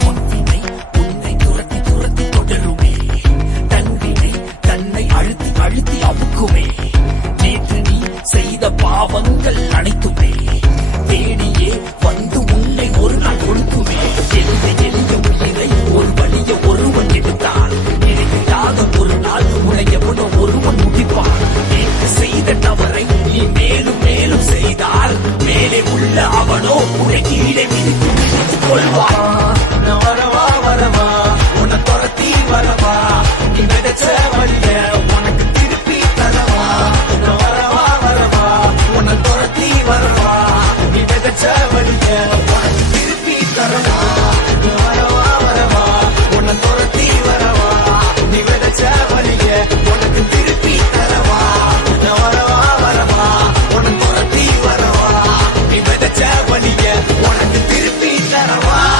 பொன்வினை உன்னை துரத்தி துரத்தி தொடருமே, தன்வினை தன்னை அழுத்தி அழுத்தி அமுக்குமே. நேற்று நீ செய்த பாவங்கள் அனைத்துமே தேடியே வந்து